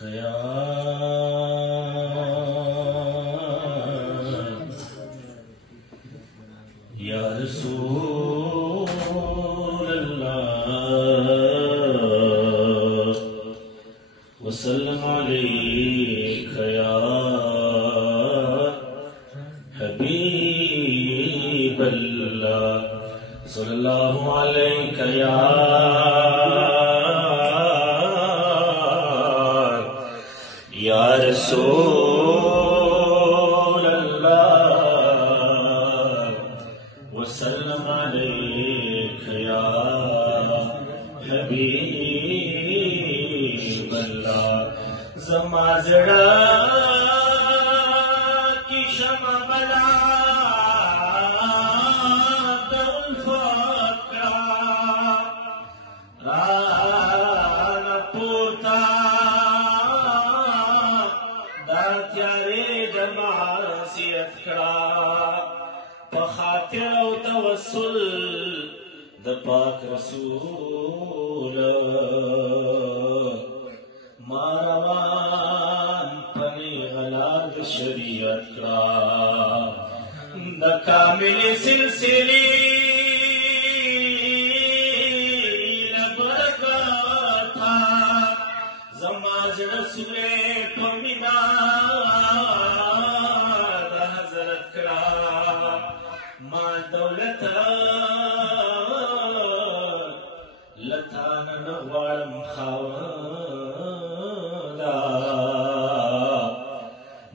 या रसूल अल्लाह वसल्लम अलैका या हबीब अल्लाह सल्लल्लाहु अलैका या रसूल अल्लाह वसल्लम अलैका या हबीब अल्लाह ज़माज़ड़ा की शमा बला पखातिर औ तवस्सुल द पाक रसूल मारवान पने गलाद शरीयत का द कामिल सिलसिली लबरकता ज़माज़ रसूले पमिना दौलत लतान नवारम खावदा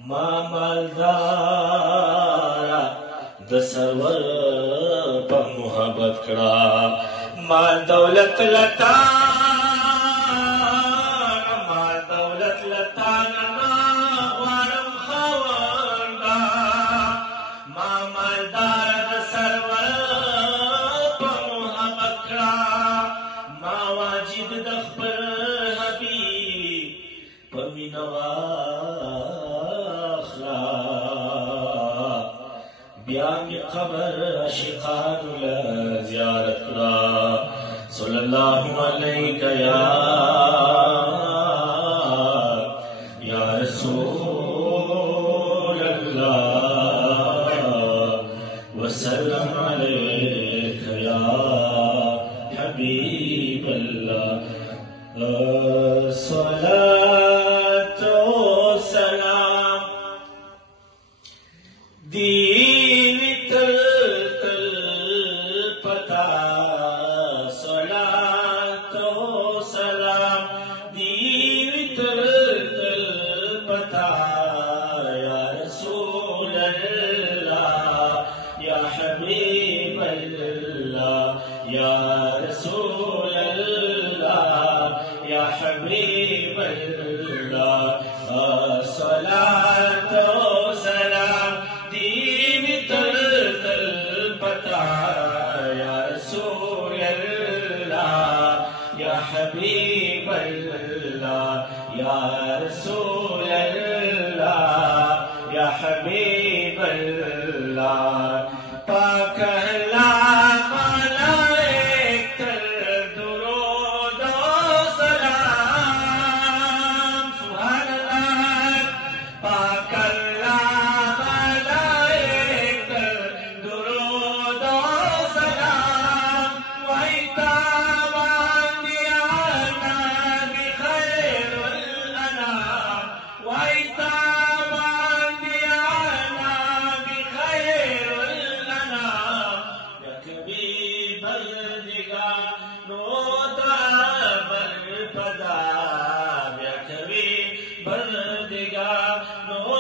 मा मालदारा द सरवर पर मोहब्बत करा माल दौलत लतान नवारम खावदा मा मालदारा ब्यामी खबर अशिकान ज़ियारत करा सल्लल्लाहु अलैका या रसूल अल्लाह वसल्लम अलैका या हबीब अल्लाह सलातो सलाम दीन तल तल पता सलातो सलाम दीन तल तल पता या रसूल अल्लाह या हबीब अल्लाह या रसूल अल्लाह या हबीब अल्लाह सलातो सलाम दीन तल तल पता या रसूल अल्लाह या हबीब अल्लाह या रसूल अल्लाह या हबीब अल्लाह पाक no